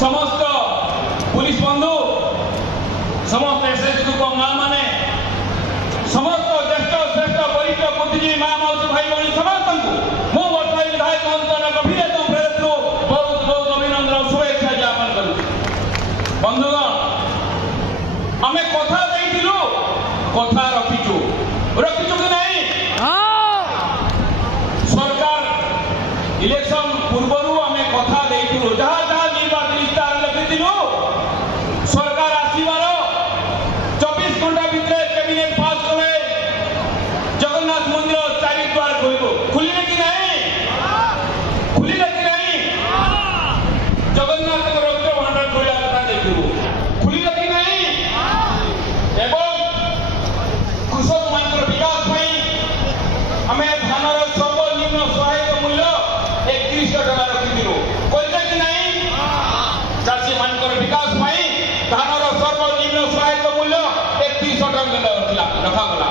समस्त पुलिस बंधु समस्त एसएसजी को माँ माने समस्त ज्येष्ठ श्रेष्ठ वरिष्ठ बुद्धिजीवी माँ मौसी भाई भाई समस्त मु वर्तमान विधायक मंत्रण गभीर प्रेरित बहुत बहुत अभिनंदन शुभेच्छा ज्ञापन करूँ। बंधुगण आम कथा देलु कथा रखीचु रखीचु कि नहीं इलेक्शन पूर्वर आम कथा देलु जहाँ जहाँ निर्वाचन इस्तार लिखिलु सरकार आसबार 24 घंटा भितर कैबिनेट पास करे जगन्नाथ मंदिर चारि द्वार खुलिले कि नहीं खुलिले कि नहीं जगन्नाथ रक्त भंडार खोला कथा देखिलु खुलिले कि नहीं एवं कृषक मान विकास आम धानर सर्वनिम्न सहायक मूल्य 31 टका रखिलु कहले कि नहीं चाषी मान विकास धानर सर्वनिम्न सहायक मूल्य 31 टका रखागला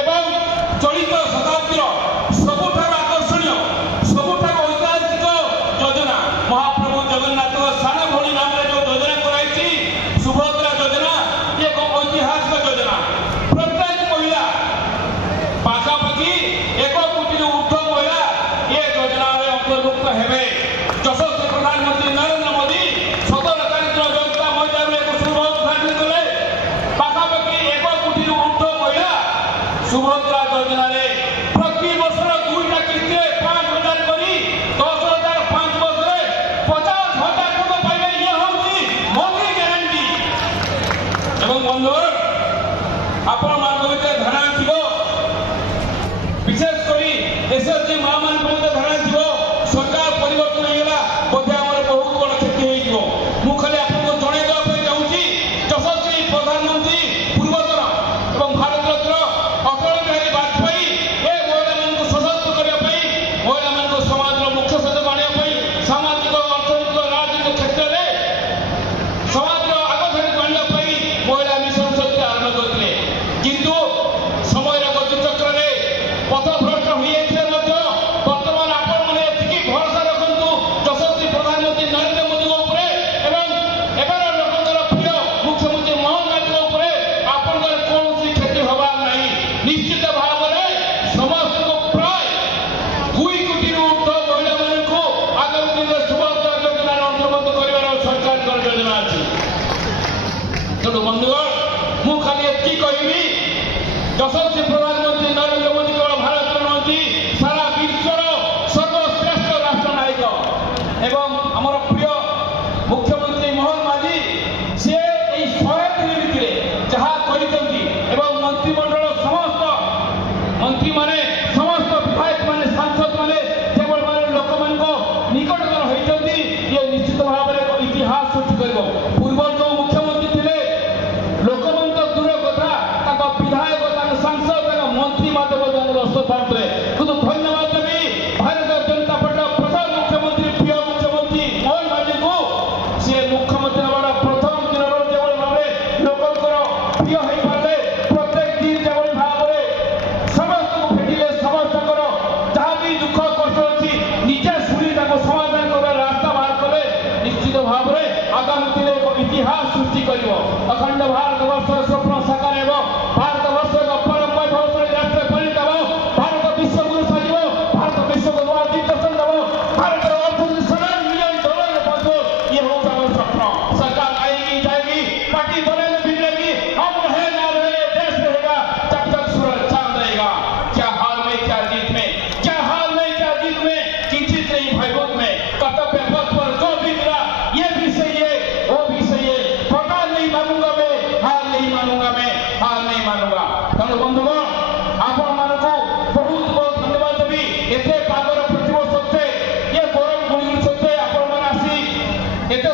एवं चलित शताब्दीर सबुठार आकर्षणीय सबुठार ऐतिहासिक योजना महाप्रभु जगन्नाथ साना भोली नाम जो योजना कराई सुभद्रा योजना एक ऐतिहासिक योजना प्रत्येक महिला पाखापाखि 1 कोटी ऊर्ध्व महिला ये योजना अंतर्भुक्त हेबे। यशस्वी प्रधानमंत्री नरेंद्र मोदी 17 तारीख जनता महिला एक शुभ उद्घाटन कले पाखापाखि 1 कोटी ऊर्ध्व महिला सुभद्रा योजना प्रति वर्ष 2टा किस्ती 5,000 करी 10,000 5 वर्ष 50,000 टका पाइबे ये होची मोदी ग्यारंटी। एवं बंधुगण आपण मान भितर धारणा थिबो विशेष करी एसएसजी मां मान भितर धारणा थिबो सरकार परिवर्तन होइला बोधे हमर बहुत बड़ क्षति होइबो। मु खाली आपको जणे देबा पे जाउची यशस्वी प्रधानमंत्री पूर्वतन एवं भारत रत्न अटल बिहारी वाजपेयी ए महिला मानक सशक्त करिया पई महिला मानक समाज रो मुख्य सदस्य बानिया पई सामाजिक अर्थनैतिक राजनीतिक क्षेत्र में समाज रो आगधारी बानिया पई महिला मिशन शक्ति आरंभ करथिले किंतु समय गति चक्र रे पथभ्रष्ट होइएथिले मध्य वर्तमान आपण माने एतिकी भरोसा रखंतु यशस्वी प्रधानमंत्री नरेंद्र मोदी उपरे एवं एबार लोकंकर प्रिय मुख्यमंत्री मोहन माझी उपरे आपनकर कोनोसी क्षति होबा नहीं। निश्चित भाव में समस्त को प्राय 2 कोटी ऊर्ध्व महिला मानक आगामी दिन में सुभद्रा योजना अंतर्भुक्त कर सरकार योजना अच्छी। तेणु बंधुगण मु खाली एति कहबी यशस्वी प्रधानमंत्री नरेंद्र मोदी केवल भारत नही सारा विश्वर सर्वश्रेष्ठ राष्ट्र नायक एवं आमर प्रिय मुख्यमंत्री मोहन माझी सी 100 दिन भितर जहाँ एवं मंत्रिमंडल समस्त मंत्री माने समस्त विधायक माने सांसद माने केवल माने लोक मान निकटतर होती ये निश्चित भाव में इतिहास सृष्टि कर पूर्व जो मुख्यमंत्री थे लोक मान तो दूर कथा विधायक सांसद मंत्री माध्यम पाते किंतु धन्यवाद देवी भारतीय जनता पार्टी प्रथम मुख्यमंत्री प्रिय मुख्यमंत्री मोहन माझी को सी मुख्यमंत्री हमारा प्रथम दिन जो भाव लोकंर प्रिय हो पारे प्रत्येक दिन जो भाव में समस्त को भेटिले समस्त जहाँ भी दुख कष्ट अच्छी निजे शुणी समाधान कर रास्ता बाहर कले निश्चित भाव में आगामी दिन एक इतिहास सृष्टि कर अखंड भारत वर्ष स्वप्न साकार हो भारत वर्ष एक परम वैभवशाली राष्ट्र परिणत हो भारत विश्वगुरु साजिब भारत विश्व को नया दिग्दर्शन देव भारत अर्थनीति $7 मिलियन पहुंचो ये होगा हमारा स्वप्न। सरकार आएगी जाएगी पार्टी बनेगी बिगड़ेगी हम रहे ना रहे देश रहेगा जब तक सूरज चांद रहेगा। क्या हाल में क्या जीत में क्या हाल में क्या जीत में किंचित नहीं भयभूत में कर्तव्य पथ पर जो भी मिला ये भी सही है वो भी सही है पका नहीं मानूंगा मैं हार नहीं मानूंगा मैं हार नहीं मानूंगा। तेणु बंधुगण आपण मानक बहुत बहुत धन्यवाद देवी एते पागर प्रतिवर्ष सत्ते ये गरम गुणी सत्ते आपण मान आसी एते